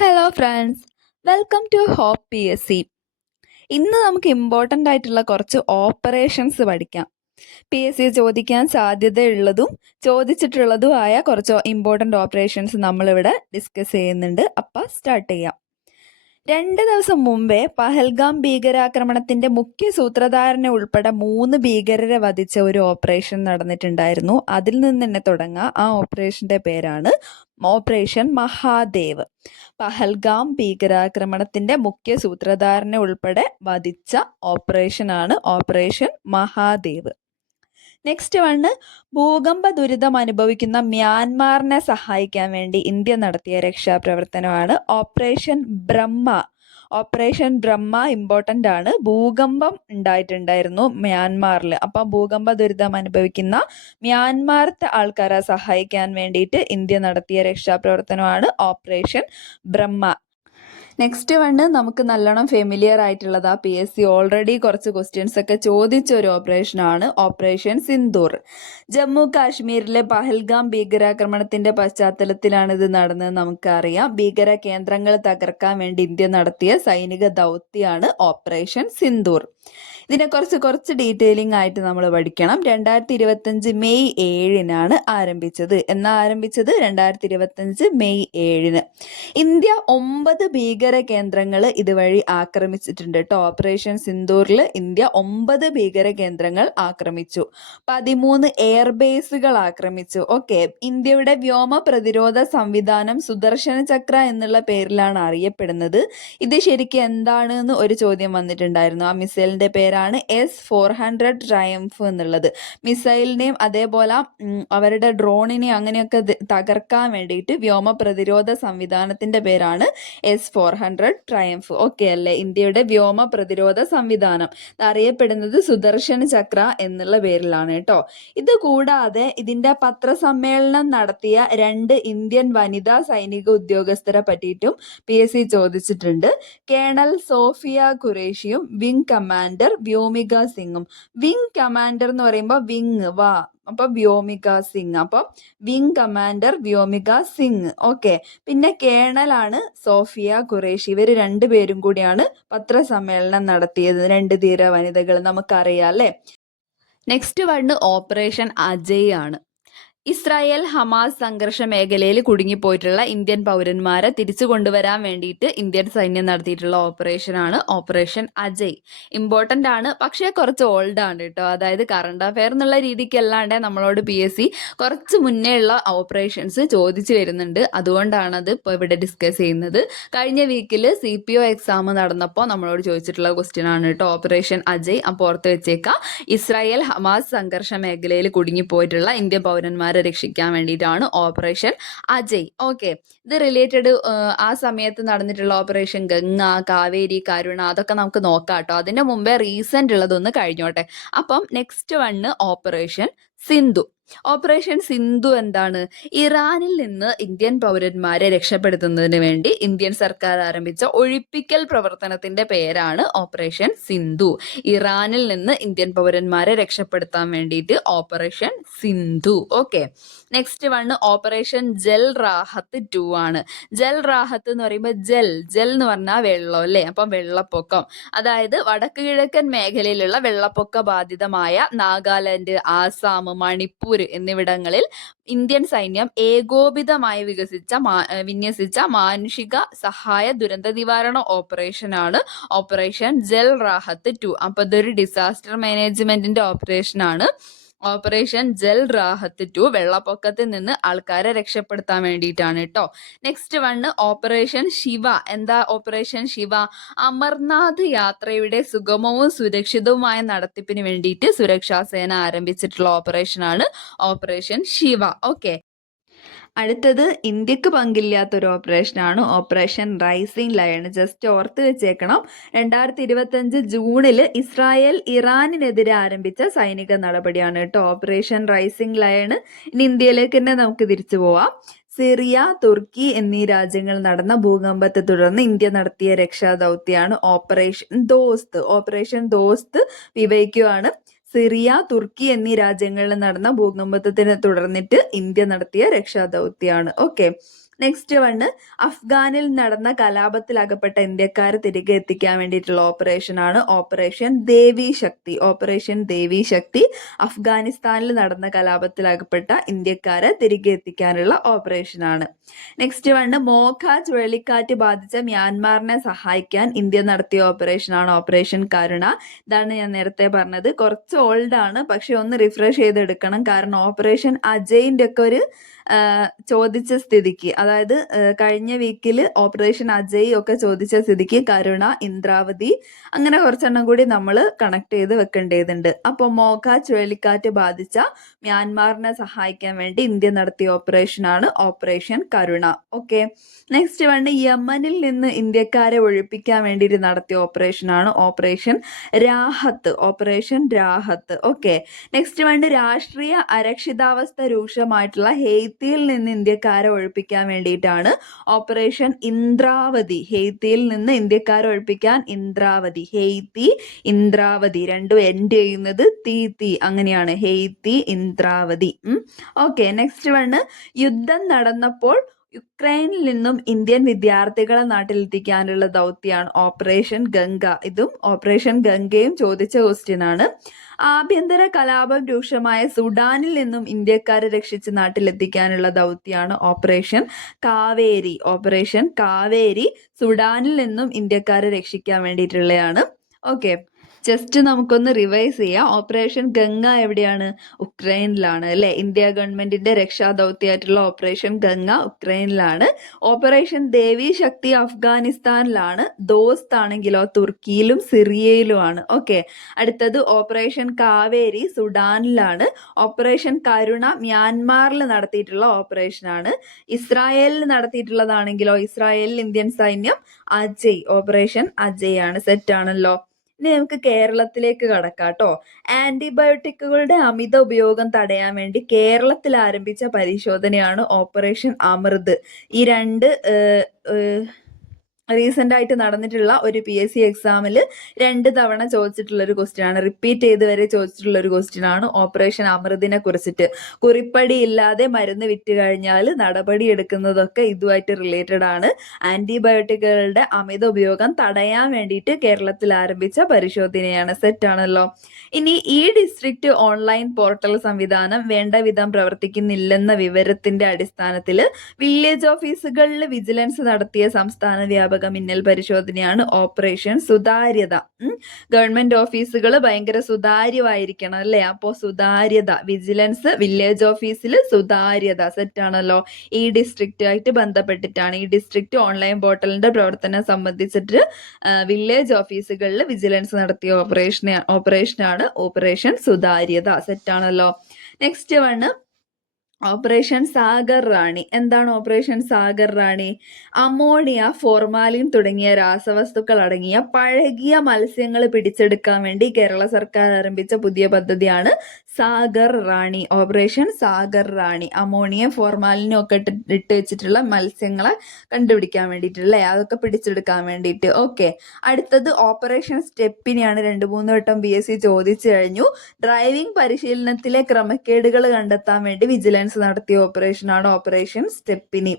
Hello friends, welcome to Hope PSC. ഇന്ന് നമുക്ക് important ആയിട്ടുള്ള കുറച്ച് ഓപ്പറേഷൻസ് പഠിക്കാം. PSC ചോദിക്കാൻ സാധ്യതയുള്ളതും ചോദിച്ചിട്ടുള്ളതുമായ കുറച്ച് ഇമ്പോർട്ടൻ്റ് ഓപ്പറേഷൻസ് നമ്മളിവിടെ ഡിസ്കസ് ചെയ്യുന്നുണ്ട്. അപ്പം സ്റ്റാർട്ട് ചെയ്യാം. 2 ദിവസം മുമ്പേ പഹൽഗാം ഭീകരാക്രമണത്തിന്റെ മുഖ്യ സൂത്രധാരനെ ഉൾപ്പെടെ 3 ഭീകരരെ വധിച്ച ഒരു ഓപ്പറേഷൻ നടന്നിട്ടുണ്ടായിരുന്നു. അതിൽ നിന്ന് തന്നെ തുടങ്ങാം. ആ ഓപ്പറേഷന്റെ പേരാണ് ഓപ്പറേഷൻ മഹാദേവ്. പഹൽഗാം ഭീകരാക്രമണത്തിന്റെ മുഖ്യ സൂത്രധാരനെ ഉൾപ്പെടെ വധിച്ച ഓപ്പറേഷനാണ് ഓപ്പറേഷൻ മഹാദേവ്. നെക്സ്റ്റ് വണ്, ഭൂകമ്പ ദുരിതം അനുഭവിക്കുന്ന മ്യാൻമാറിനെ സഹായിക്കാൻ വേണ്ടി ഇന്ത്യ നടത്തിയ രക്ഷാപ്രവർത്തനമാണ് ഓപ്പറേഷൻ ബ്രഹ്മ. ഓപ്പറേഷൻ ബ്രഹ്മ ഇമ്പോർട്ടൻ്റ് ആണ്. ഭൂകമ്പം ഉണ്ടായിട്ടുണ്ടായിരുന്നു മ്യാൻമാറിൽ. അപ്പം ഭൂകമ്പ ദുരിതം അനുഭവിക്കുന്ന മ്യാൻമാറത്തെ ആൾക്കാരെ സഹായിക്കാൻ വേണ്ടിയിട്ട് ഇന്ത്യ നടത്തിയ രക്ഷാപ്രവർത്തനമാണ് ഓപ്പറേഷൻ ബ്രഹ്മ. നെക്സ്റ്റ് വണ് നമുക്ക് നല്ലോണം ഫെമിലിയർ ആയിട്ടുള്ളതാ. PSC ഓൾറെഡി കുറച്ച് ക്വസ്റ്റ്യൻസ് ഒക്കെ ചോദിച്ച ഒരു ഓപ്പറേഷനാണ് ഓപ്പറേഷൻ സിന്ദൂർ. ജമ്മു കാശ്മീരിലെ പഹൽഗാം ഭീകരാക്രമണത്തിന്റെ പശ്ചാത്തലത്തിലാണ് ഇത് നടന്നത് നമുക്കറിയാം. ഭീകര കേന്ദ്രങ്ങൾ തകർക്കാൻ വേണ്ടി ഇന്ത്യ നടത്തിയ സൈനിക ദൗത്യമാണ് ഓപ്പറേഷൻ സിന്ദൂർ. ഇതിനെക്കുറിച്ച് കുറച്ച് ഡീറ്റെയിലിംഗ് ആയിട്ട് നമ്മൾ പഠിക്കണം. 2025 മെയ് 7-നാണ് ആരംഭിച്ചത്. എന്നാ ആരംഭിച്ചത്? 2025 മെയ് 7-ന്. ഇന്ത്യ 9 ഭീകര കേന്ദ്രങ്ങൾ ഇതുവഴി ആക്രമിച്ചിട്ടുണ്ട് കേട്ടോ. ഓപ്പറേഷൻ സിന്ദൂറിൽ ഇന്ത്യ 9 ഭീകര കേന്ദ്രങ്ങൾ ആക്രമിച്ചു. 13 എയർബേസുകൾ ആക്രമിച്ചു. ഓക്കെ, ഇന്ത്യയുടെ വ്യോമ പ്രതിരോധ സംവിധാനം സുദർശന ചക്ര എന്നുള്ള പേരിലാണ് അറിയപ്പെടുന്നത്. ഇത് ശരിക്കും എന്താണ് എന്ന് ഒരു ചോദ്യം വന്നിട്ടുണ്ടായിരുന്നു. ആ മിസൈലിന്റെ പേരാണ് S-400 ട്രയംഫ് എന്നുള്ളത്. മിസൈലിനെയും അതേപോലെ അവരുടെ ഡ്രോണിനെയും അങ്ങനെയൊക്കെ തകർക്കാൻ വേണ്ടിയിട്ട് വ്യോമ പ്രതിരോധ സംവിധാനത്തിന്റെ പേരാണ് S-400 ട്രയംഫ്. ഓക്കെ അല്ലേ? ഇന്ത്യയുടെ വ്യോമ പ്രതിരോധ സംവിധാനം അറിയപ്പെടുന്നത് സുദർശന ചക്ര എന്നുള്ള പേരിലാണ് കേട്ടോ. ഇത് കൂടാതെ ഇതിന്റെ പത്രസമ്മേളനം നടത്തിയ 2 ഇന്ത്യൻ വനിതാ സൈനിക ഉദ്യോഗസ്ഥരെ പറ്റിയിട്ടും PSC ചോദിച്ചിട്ടുണ്ട്. കേണൽ സോഫിയ ഖുറേഷിയും വിംഗ് കമാൻഡർ വ്യോമിക സിംഗും. വിംഗ് കമാൻഡർ എന്ന് പറയുമ്പോൾ വിങ് വാ, അപ്പൊ വ്യോമിക സിംഗ്. അപ്പൊ wing commander Vyomika Singh. Okay, പിന്നെ കേണലാണ് സോഫിയ ഖുറേഷി. ഇവർ 2 പേരും കൂടിയാണ് പത്രസമ്മേളനം നടത്തിയത്. 2 ധീര വനിതകൾ നമുക്കറിയാം അല്ലേ. നെക്സ്റ്റ് വണ് ഓപ്പറേഷൻ അജയ് ആണ്. ഇസ്രായേൽ ഹമാസ് സംഘർഷ മേഖലയിൽ കുടുങ്ങിപ്പോയിട്ടുള്ള ഇന്ത്യൻ പൗരന്മാരെ തിരിച്ചു കൊണ്ടുവരാൻ വേണ്ടിയിട്ട് ഇന്ത്യൻ സൈന്യം നടത്തിയിട്ടുള്ള ഓപ്പറേഷനാണ് ഓപ്പറേഷൻ അജയ്. ഇമ്പോർട്ടൻ്റ് ആണ്, പക്ഷേ കുറച്ച് ഓൾഡ് ആണ് കേട്ടോ. അതായത് കറണ്ട് അഫെയർ എന്നുള്ള രീതിക്കല്ലാണ്ട് നമ്മളോട് PSC കുറച്ച് മുന്നേ ഉള്ള ഓപ്പറേഷൻസ് ചോദിച്ചു വരുന്നുണ്ട്. അതുകൊണ്ടാണ് അത് ഇപ്പോൾ ഇവിടെ ഡിസ്കസ് ചെയ്യുന്നത്. കഴിഞ്ഞ വീക്കിൽ CPO എക്സാം നടന്നപ്പോൾ നമ്മളോട് ചോദിച്ചിട്ടുള്ള ക്വസ്റ്റ്യൻ ആണ് കേട്ടോ ഓപ്പറേഷൻ അജയ്. അപ്പോൾ ഓർത്ത് വെച്ചേക്കാം, ഇസ്രായേൽ ഹമാസ് സംഘർഷ മേഖലയിൽ കുടുങ്ങിപ്പോയിട്ടുള്ള ഇന്ത്യൻ പൗരന്മാരെ രക്ഷിക്കാൻ വേണ്ടിയിട്ടാണ് ഓപ്പറേഷൻ അജയ്. ഓക്കെ, ഇത് റിലേറ്റഡ് ആ സമയത്ത് നടന്നിട്ടുള്ള ഓപ്പറേഷൻ ഗംഗ, കാവേരി, കരുണ അതൊക്കെ നമുക്ക് നോക്കാം കേട്ടോ. അതിന്റെ മുമ്പേ റീസെന്റ് ഉള്ളതൊന്ന് കഴിഞ്ഞോട്ടെ. അപ്പം next one operation Sindhu. Operation Sindhu എന്താണ്? ഇറാനിൽ നിന്ന് ഇന്ത്യൻ പൗരന്മാരെ രക്ഷപ്പെടുത്തുന്നതിന് വേണ്ടി ഇന്ത്യൻ സർക്കാർ ആരംഭിച്ച ഒഴിപ്പിക്കൽ പ്രവർത്തനത്തിന്റെ പേരാണ് ഓപ്പറേഷൻ സിന്ധു. ഇറാനിൽ നിന്ന് ഇന്ത്യൻ പൗരന്മാരെ രക്ഷപ്പെടുത്താൻ വേണ്ടിയിട്ട് operation Sindhu. Okay, next one operation Jal റാഹത്ത് 2 ആണ്. ജൽ റാഹത്ത് എന്ന് പറയുമ്പോൾ ജൽ എന്ന് പറഞ്ഞാൽ വെള്ളം അല്ലേ. അപ്പം വെള്ളപ്പൊക്കം, അതായത് വടക്ക് കിഴക്കൻ മേഖലയിലുള്ള വെള്ളപ്പൊക്ക ബാധിതമായ നാഗാലാൻഡ്, ആസാം, മണിപ്പൂർ എന്നിവിടങ്ങളിൽ ഇന്ത്യൻ സൈന്യം ഏകോപിതമായി വിന്യസിച്ച മാനുഷിക സഹായ ദുരന്ത നിവാരണ ഓപ്പറേഷനാണ് ഓപ്പറേഷൻ ജൽ റാഹത്ത് 2. അപ്പൊ ഇതൊരു ഡിസാസ്റ്റർ മാനേജ്മെന്റിന്റെ ഓപ്പറേഷനാണ് ഓപ്പറേഷൻ ജൽ റാഹത്ത് 2. വെള്ളപ്പൊക്കത്തിൽ നിന്ന് ആൾക്കാരെ രക്ഷപ്പെടുത്താൻ വേണ്ടിയിട്ടാണ് കേട്ടോ. Next one operation Shiva. എന്താ ഓപ്പറേഷൻ ശിവ? അമർനാഥ് യാത്രയുടെ സുഗമവും സുരക്ഷിതവുമായ നടത്തിപ്പിന് വേണ്ടിയിട്ട് സുരക്ഷാ സേന ആരംഭിച്ചിട്ടുള്ള ഓപ്പറേഷനാണ് ഓപ്പറേഷൻ ശിവ. ഓക്കെ, അടുത്തത് ഇന്ത്യക്ക് പങ്കില്ലാത്തൊരു ഓപ്പറേഷനാണ് ഓപ്പറേഷൻ റൈസിംഗ് ലയൺ. ജസ്റ്റ് ഓർത്ത് വെച്ചേക്കണം, 2025 ജൂണിൽ ഇസ്രായേൽ ഇറാനിനെതിരെ ആരംഭിച്ച സൈനിക നടപടിയാണ് കേട്ടോ ഓപ്പറേഷൻ റൈസിംഗ് ലയൺ. ഇനി ഇന്ത്യയിലേക്ക് തന്നെ നമുക്ക് തിരിച്ചു പോവാം. സിറിയ, തുർക്കി എന്നീ രാജ്യങ്ങൾ നടന്ന ഭൂകമ്പത്തെ തുടർന്ന് ഇന്ത്യ നടത്തിയ രക്ഷാദൗത്യമാണ് ഓപ്പറേഷൻ ദോസ്ത്. ഓപ്പറേഷൻ ദോസ്ത് വിവരിക്കുകയാണ്. സിറിയ, തുർക്കി എന്നീ രാജ്യങ്ങളിൽ നടന്ന ഭൂകമ്പത്തിനെ തുടർന്നിട്ട് ഇന്ത്യ നടത്തിയ രക്ഷാദൗത്യമാണ്. ഓക്കെ, നെക്സ്റ്റ് വണ് അഫ്ഗാനിൽ നടന്ന കലാപത്തിൽ അകപ്പെട്ട ഇന്ത്യക്കാരെ തിരികെ എത്തിക്കാൻ വേണ്ടിയിട്ടുള്ള ഓപ്പറേഷനാണ് ഓപ്പറേഷൻ ദേവി ശക്തി. ഓപ്പറേഷൻ ദേവി ശക്തി അഫ്ഗാനിസ്ഥാനിൽ നടന്ന കലാപത്തിൽ അകപ്പെട്ട ഇന്ത്യക്കാരെ തിരികെ എത്തിക്കാനുള്ള ഓപ്പറേഷനാണ്. നെക്സ്റ്റ് വണ് മോഖ ചുഴലിക്കാറ്റ് ബാധിച്ച മ്യാൻമാറിനെ സഹായിക്കാൻ ഇന്ത്യ നടത്തിയ ഓപ്പറേഷനാണ് ഓപ്പറേഷൻ കരുണ. ഇതാണ് ഞാൻ നേരത്തെ പറഞ്ഞത്. കുറച്ച് ഓൾഡ് ആണ്, പക്ഷെ ഒന്ന് റിഫ്രഷ് ചെയ്തെടുക്കണം. കാരണം ഓപ്പറേഷൻ അജയിന്റെ ഒക്കെ ഒരു ചോദിച്ച സ്ഥിതിക്ക്, അതായത് കഴിഞ്ഞ വീക്കിൽ ഓപ്പറേഷൻ അജയ് ഒക്കെ ചോദിച്ച സ്ഥിതിക്ക് കരുണ, ഇന്ദ്രാവതി അങ്ങനെ കുറച്ചെണ്ണം കൂടി നമ്മൾ കണക്ട് ചെയ്ത് വെക്കേണ്ടതുണ്ട്. അപ്പോൾ മോഖ ചുഴലിക്കാറ്റ് ബാധിച്ച മ്യാൻമാറിനെ സഹായിക്കാൻ വേണ്ടി ഇന്ത്യ നടത്തിയ ഓപ്പറേഷനാണ് operation Karuna. Okay, next one യമനിൽ നിന്ന് ഇന്ത്യക്കാരെ ഒഴിപ്പിക്കാൻ വേണ്ടിയിട്ട് നടത്തിയ ഓപ്പറേഷനാണ് operation Rahat. Operation Rahat. Okay, next one രാഷ്ട്രീയ അരക്ഷിതാവസ്ഥ രൂക്ഷമായിട്ടുള്ള ഹെയ്ത്തിയിൽ നിന്ന് ഇന്ത്യക്കാരെ ഒഴിപ്പിക്കാൻ വേണ്ടിയിട്ടാണ് ഓപ്പറേഷൻ ഇന്ദ്രാവതി. ഹെയ്ത്തിയിൽ നിന്ന് ഇന്ത്യക്കാരെ ഒഴിപ്പിക്കാൻ ഇന്ദ്രാവതി. ഹെയ്ത്തി, ഇന്ദ്രാവതി രണ്ടും എൻഡ് ചെയ്യുന്നത് തീ അങ്ങനെയാണ്. Haiti, Indravati. Okay, next one യുദ്ധം നടന്നപ്പോൾ യുക്രൈനിൽ നിന്നും ഇന്ത്യൻ വിദ്യാർത്ഥികളെ നാട്ടിലെത്തിക്കാനുള്ള ദൗത്യമാണ് ഓപ്പറേഷൻ ഗംഗ. ഇതും ഓപ്പറേഷൻ ഗംഗയും ചോദിച്ച ക്വസ്റ്റ്യൻ ആണ്. ആഭ്യന്തര കലാപം രൂക്ഷമായ സുഡാനിൽ നിന്നും ഇന്ത്യക്കാരെ രക്ഷിച്ച് നാട്ടിലെത്തിക്കാനുള്ള ദൗത്യമാണ് ഓപ്പറേഷൻ കാവേരി. ഓപ്പറേഷൻ കാവേരി സുഡാനിൽ നിന്നും ഇന്ത്യക്കാരെ രക്ഷിക്കാൻ വേണ്ടിയിട്ടുള്ളതാണ്. ഓക്കെ, ജസ്റ്റ് നമുക്കൊന്ന് റിവൈസ് ചെയ്യാം. ഓപ്പറേഷൻ ഗംഗ എവിടെയാണ്? ഉക്രൈനിലാണ് അല്ലെ. ഇന്ത്യ ഗവൺമെന്റിന്റെ രക്ഷാദൗത്യമായിട്ടുള്ള ഓപ്പറേഷൻ ഗംഗ ഉക്രൈനിലാണ്. ഓപ്പറേഷൻ ദേവി ശക്തി അഫ്ഗാനിസ്ഥാനിലാണ്. ദോസ്ത് ആണെങ്കിലോ തുർക്കിയിലും സിറിയയിലുമാണ്. ഓക്കെ, അടുത്തത് ഓപ്പറേഷൻ കാവേരി സുഡാനിലാണ്. ഓപ്പറേഷൻ കരുണ മ്യാൻമാറിൽ നടത്തിയിട്ടുള്ള ഓപ്പറേഷനാണ്. ഇസ്രായേലിൽ നടത്തിയിട്ടുള്ളതാണെങ്കിലോ ഇസ്രായേലിൽ ഇന്ത്യൻ സൈന്യം അജയ്. ഓപ്പറേഷൻ അജയ് ആണ്. സെറ്റ് ആണല്ലോ. ഇനി നമുക്ക് കേരളത്തിലേക്ക് കടക്കാം കേട്ടോ. ആന്റിബയോട്ടിക്കുകളുടെ അമിത ഉപയോഗം തടയാൻ വേണ്ടി കേരളത്തിൽ ആരംഭിച്ച പരിശോധനയാണ് ഓപ്പറേഷൻ അമൃത്. ഈ രണ്ട് റീസെന്റ് ആയിട്ട് നടന്നിട്ടുള്ള ഒരു PSC എക്സാമിൽ 2 തവണ ചോദിച്ചിട്ടുള്ള ഒരു ക്വസ്റ്റ്യൻ ആണ്. റിപ്പീറ്റ് ചെയ്ത് വരെ ചോദിച്ചിട്ടുള്ള ഒരു ക്വസ്റ്റ്യൻ ആണ് ഓപ്പറേഷൻ അമൃതിനെ കുറിച്ചിട്ട്. കുറിപ്പടി ഇല്ലാതെ മരുന്ന് വിറ്റ് കഴിഞ്ഞാൽ നടപടി എടുക്കുന്നതൊക്കെ ഇതുമായിട്ട് റിലേറ്റഡ് ആണ്. ആന്റിബയോട്ടിക്കുകളുടെ അമിത ഉപയോഗം തടയാൻ വേണ്ടിയിട്ട് കേരളത്തിൽ ആരംഭിച്ച പരിശോധനയാണ്. സെറ്റ് ആണല്ലോ. ഇനി ഈ ഡിസ്ട്രിക്ട് ഓൺലൈൻ പോർട്ടൽ സംവിധാനം വേണ്ട വിധം പ്രവർത്തിക്കുന്നില്ലെന്ന വിവരത്തിന്റെ അടിസ്ഥാനത്തിൽ വില്ലേജ് ഓഫീസുകളിൽ വിജിലൻസ് നടത്തിയ സംസ്ഥാന വ്യാപക മിന്നൽ പരിശോധനയാണ് ഓപ്പറേഷൻ സുതാര്യത. ഗവൺമെന്റ് ഓഫീസുകൾ ഭയങ്കര സുതാര്യമായിരിക്കണം അല്ലെ. അപ്പോൾ സുതാര്യത, വിജിലൻസ് വില്ലേജ് ഓഫീസിൽ സുതാര്യത. സെറ്റ് ആണല്ലോ. ഈ ഡിസ്ട്രിക്റ്റ് ആയിട്ട് ബന്ധപ്പെട്ടിട്ടാണ്. ഈ ഡിസ്ട്രിക്ട് ഓൺലൈൻ പോർട്ടലിന്റെ പ്രവർത്തനം സംബന്ധിച്ചിട്ട് വില്ലേജ് ഓഫീസുകളിൽ വിജിലൻസ് നടത്തിയ ഓപ്പറേഷനാണ് ഓപ്പറേഷൻ സുതാര്യത. സെറ്റ് ആണല്ലോ. നെക്സ്റ്റ് വണ് ഓപ്പറേഷൻ സാഗർ റാണി. എന്താണ് ഓപ്പറേഷൻ സാഗർ റാണി? അമോണിയ, ഫോർമാലിൻ തുടങ്ങിയ രാസവസ്തുക്കൾ അടങ്ങിയ പഴകിയ മത്സ്യങ്ങൾ പിടിച്ചെടുക്കാൻ വേണ്ടി കേരള സർക്കാർ ആരംഭിച്ച പുതിയ പദ്ധതിയാണ് സാഗർ റാണി. ഓപ്പറേഷൻ സാഗർ റാണി. അമോണിയ, ഫോർമാലിനും ഒക്കെ ഇട്ട് വെച്ചിട്ടുള്ള മത്സ്യങ്ങളെ കണ്ടുപിടിക്കാൻ വേണ്ടിയിട്ടല്ലേ, അതൊക്കെ പിടിച്ചെടുക്കാൻ വേണ്ടിയിട്ട്. ഓക്കെ, അടുത്തത് ഓപ്പറേഷൻ സ്റ്റെപ്പിനെയാണ്. 2-3 വട്ടം PSC ചോദിച്ചു കഴിഞ്ഞു. ഡ്രൈവിംഗ് പരിശീലനത്തിലെ ക്രമക്കേടുകൾ കണ്ടെത്താൻ വേണ്ടി വിജിലൻസ് നടത്തിയ ഓപ്പറേഷനാണ് ഓപ്പറേഷൻ സ്റ്റെപ്പിനി.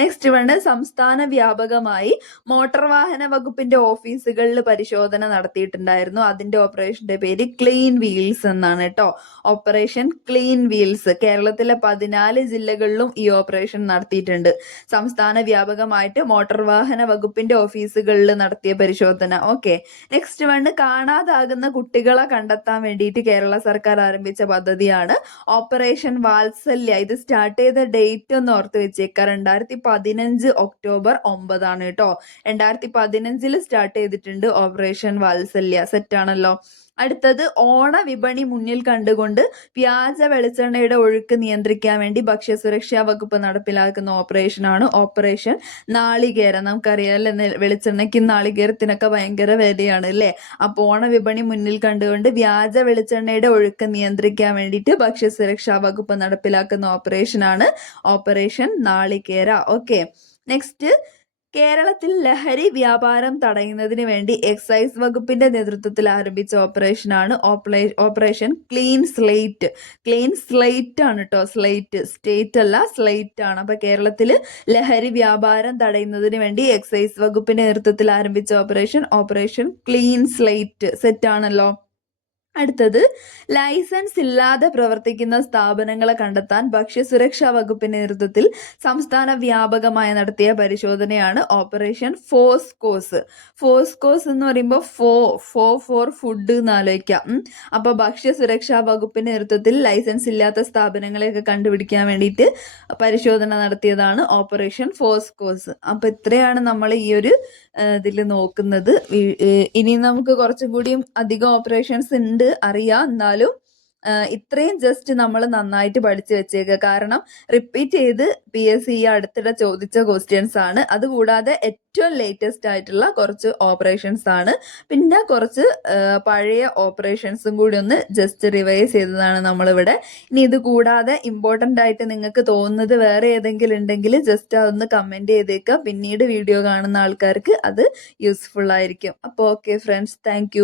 നെക്സ്റ്റ് വണ് സംസ്ഥാന വ്യാപകമായി മോട്ടോർ വാഹന വകുപ്പിന്റെ ഓഫീസുകളിൽ പരിശോധന നടത്തിയിട്ടുണ്ടായിരുന്നു. അതിന്റെ ഓപ്പറേഷന്റെ പേര് ക്ലീൻ വീൽസ് എന്നാണ് കേട്ടോ. Operation clean wheels. കേരളത്തിലെ 14 ജില്ലകളിലും ഈ ഓപ്പറേഷൻ നടത്തിയിട്ടുണ്ട്. സംസ്ഥാന വ്യാപകമായിട്ട് മോട്ടോർ വാഹന വകുപ്പിന്റെ ഓഫീസുകളിൽ നടത്തിയ പരിശോധന. ഓക്കെ, നെക്സ്റ്റ് വണ് കാണാതാകുന്ന കുട്ടികളെ കണ്ടെത്താൻ വേണ്ടിയിട്ട് കേരള സർക്കാർ ആരംഭിച്ച പദ്ധതിയാണ് ഓപ്പറേഷൻ വാത്സല്യ. ഇത് സ്റ്റാർട്ട് ചെയ്ത ഡേറ്റ് ഒന്ന് ഓർത്ത് വെച്ചേക്കാം. 2015 ഒക്ടോബർ 9 കേട്ടോ. 2015 സ്റ്റാർട്ട് ചെയ്തിട്ടുണ്ട് ഓപ്പറേഷൻ വാത്സല്യ. സെറ്റ് ആണല്ലോ. അടുത്തത് ഓണ വിപണി മുന്നിൽ കണ്ടുകൊണ്ട് വ്യാജ വെളിച്ചെണ്ണയുടെ ഒഴുക്ക് നിയന്ത്രിക്കാൻ വേണ്ടി ഭക്ഷ്യസുരക്ഷാ വകുപ്പ് നടപ്പിലാക്കുന്ന ഓപ്പറേഷനാണ് ഓപ്പറേഷൻ നാളികേരം. നമുക്കറിയാമല്ലേ, വെളിച്ചെണ്ണയ്ക്കും നാളികേരത്തിനൊക്കെ ഭയങ്കര വിലയാണ് അല്ലേ. അപ്പോൾ ഓണ വിപണി മുന്നിൽ കണ്ടുകൊണ്ട് വ്യാജ വെളിച്ചെണ്ണയുടെ ഒഴുക്ക് നിയന്ത്രിക്കാൻ വേണ്ടിയിട്ട് ഭക്ഷ്യസുരക്ഷാ വകുപ്പ് നടപ്പിലാക്കുന്ന ഓപ്പറേഷനാണ് ഓപ്പറേഷൻ നാളികേര. ഓക്കെ, നെക്സ്റ്റ് കേരളത്തിൽ ലഹരി വ്യാപാരം തടയുന്നതിന് വേണ്ടി എക്സൈസ് വകുപ്പിന്റെ നേതൃത്വത്തിൽ ആരംഭിച്ച ഓപ്പറേഷനാണ് operation clean slate. Clean slate ആണ് കേട്ടോ, സ്ലേറ്റ്, സ്റ്റേറ്റ് അല്ല, സ്ലേറ്റ് ആണ്. അപ്പൊ കേരളത്തിൽ ലഹരി വ്യാപാരം തടയുന്നതിന് വേണ്ടി എക്സൈസ് വകുപ്പിന്റെ നേതൃത്വത്തിൽ ആരംഭിച്ച ഓപ്പറേഷൻ ക്ലീൻ സ്ലേറ്റ്. സെറ്റ് ആണല്ലോ. അടുത്തത്, ലൈസൻസ് ഇല്ലാതെ പ്രവർത്തിക്കുന്ന സ്ഥാപനങ്ങളെ കണ്ടെത്താൻ ഭക്ഷ്യസുരക്ഷാ വകുപ്പിന്റെ നേതൃത്വത്തിൽ സംസ്ഥാന വ്യാപകമായി നടത്തിയ പരിശോധനയാണ് ഓപ്പറേഷൻ ഫോസ്കോസ്. ഫോസ്കോസ് എന്ന് പറയുമ്പോൾ ഫോർ ഫുഡ് എന്ന് ആലോചിക്കാം. അപ്പൊ ഭക്ഷ്യസുരക്ഷാ വകുപ്പിന്റെ നേതൃത്വത്തിൽ ലൈസൻസ് ഇല്ലാത്ത സ്ഥാപനങ്ങളെയൊക്കെ കണ്ടുപിടിക്കാൻ വേണ്ടിയിട്ട് പരിശോധന നടത്തിയതാണ് ഓപ്പറേഷൻ ഫോസ്കോസ്. അപ്പൊ ഇത്രയാണ് നമ്മൾ ഈ ഒരു ഇതിൽ നോക്കുന്നത്. ഇനി നമുക്ക് കുറച്ചും കൂടിയും അധികം ഓപ്പറേഷൻസ് ഉണ്ട് അറിയാം. എന്നാലും ഇത്രയും ജസ്റ്റ് നമ്മൾ നന്നായിട്ട് പഠിച്ചു വെച്ചേക്കുക. കാരണം റിപ്പീറ്റ് ചെയ്ത് PSC ഈ അടുത്തിടെ ചോദിച്ച ക്വസ്റ്റ്യൻസ് ആണ്. അതുകൂടാതെ ഏറ്റവും ലേറ്റസ്റ്റ് ആയിട്ടുള്ള കുറച്ച് ഓപ്പറേഷൻസ് ആണ്. പിന്നെ കുറച്ച് പഴയ ഓപ്പറേഷൻസും കൂടി ഒന്ന് ജസ്റ്റ് റിവൈസ് ചെയ്തതാണ് നമ്മളിവിടെ. ഇനി ഇത് കൂടാതെ ഇമ്പോർട്ടൻ്റ് ആയിട്ട് നിങ്ങൾക്ക് തോന്നുന്നത് വേറെ ഏതെങ്കിലും ഉണ്ടെങ്കിൽ ജസ്റ്റ് അതൊന്ന് കമൻറ്റ് ചെയ്തേക്കുക. പിന്നീട് വീഡിയോ കാണുന്ന ആൾക്കാർക്ക് അത് യൂസ്ഫുൾ ആയിരിക്കും. അപ്പോൾ ഓക്കെ ഫ്രണ്ട്സ്, താങ്ക്